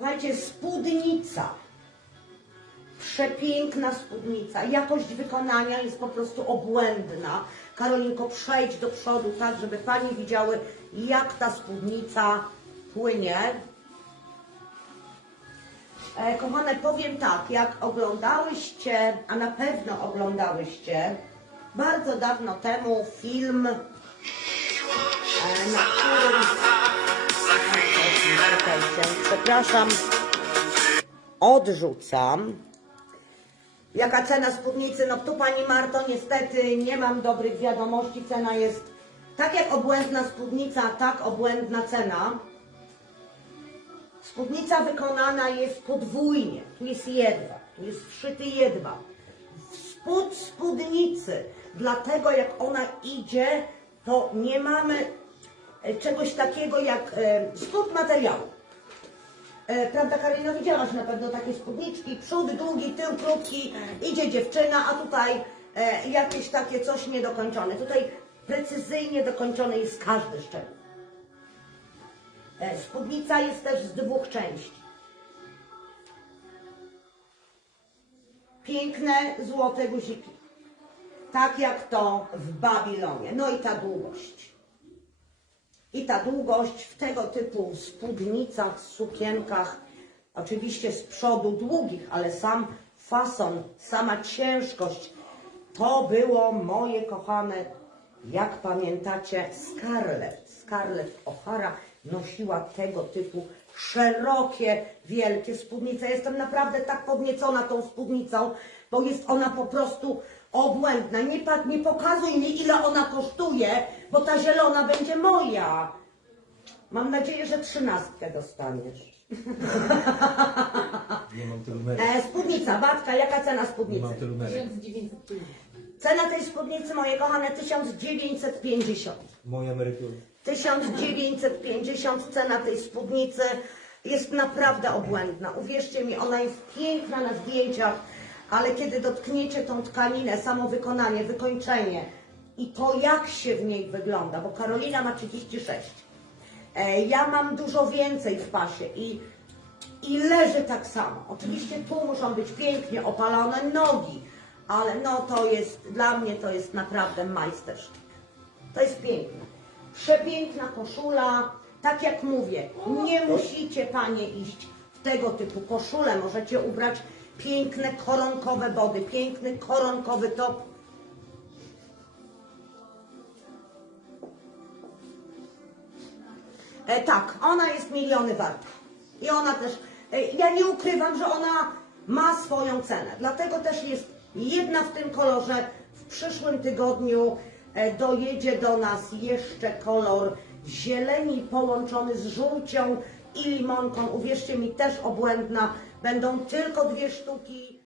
Słuchajcie, spódnica. Przepiękna spódnica. Jakość wykonania jest po prostu obłędna. Karolinko, przejdź do przodu, tak, żeby Panie widziały, jak ta spódnica płynie. E, kochane, powiem tak, jak oglądałyście, a na pewno oglądałyście bardzo dawno temu film, e, na którym... Czekajcie, Przepraszam, odrzucam. Jaka cena spódnicy? No tu Pani Marto, niestety nie mam dobrych wiadomości. Cena jest tak jak obłędna spódnica, tak obłędna cena. Spódnica wykonana jest podwójnie. Tu jest jedwab, tu jest wszyty jedwab. Spód spódnicy, dlatego jak ona idzie, to nie mamy czegoś takiego jak e, spód materiału. E, prawda Karolina, widziałaś na pewno takie spódniczki, przód długi, tył krótki, idzie dziewczyna, a tutaj e, jakieś takie coś niedokończone. Tutaj precyzyjnie dokończony jest każdy szczegół. E, Spódnica jest też z dwóch części. Piękne złote guziki. Tak jak to w Babilonie. No i ta długość. I ta długość w tego typu spódnicach, sukienkach, oczywiście z przodu długich, ale sam fason, sama ciężkość, to było moje kochane, jak pamiętacie, Scarlett. Scarlett O'Hara nosiła tego typu szerokie, wielkie spódnice. Jestem naprawdę tak podniecona tą spódnicą, bo jest ona po prostu obłędna. Nie, pa- nie pokazuj mi, ile ona kosztuje, bo ta zielona będzie moja. Mam nadzieję, że trzynastkę dostaniesz. Nie mam tylu. E, spódnica, Batka, jaka cena Nie spódnicy? mam tylu numerów. 1950. Cena tej spódnicy, moje kochane, 1950. Moja emerytura. 1950 cena tej spódnicy jest naprawdę obłędna. Uwierzcie mi, ona jest piękna na zdjęciach, ale kiedy dotkniecie tą tkaninę, samo wykonanie, wykończenie i to jak się w niej wygląda, bo Karolina ma 36. E, ja mam dużo więcej w pasie i, i leży tak samo. Oczywiście tu muszą być pięknie opalone nogi, ale no to jest, dla mnie to jest naprawdę majstersztyk. To jest piękne. Przepiękna koszula. Tak jak mówię, nie musicie panie iść w tego typu koszule. Możecie ubrać piękne koronkowe body, piękny koronkowy top. E, tak, ona jest miliony warta. I ona też, e, ja nie ukrywam, że ona ma swoją cenę. Dlatego też jest jedna w tym kolorze. W przyszłym tygodniu e, dojedzie do nas jeszcze kolor zieleni połączony z żółcią i limonką. Uwierzcie mi, też obłędna. Będą tylko dwie sztuki.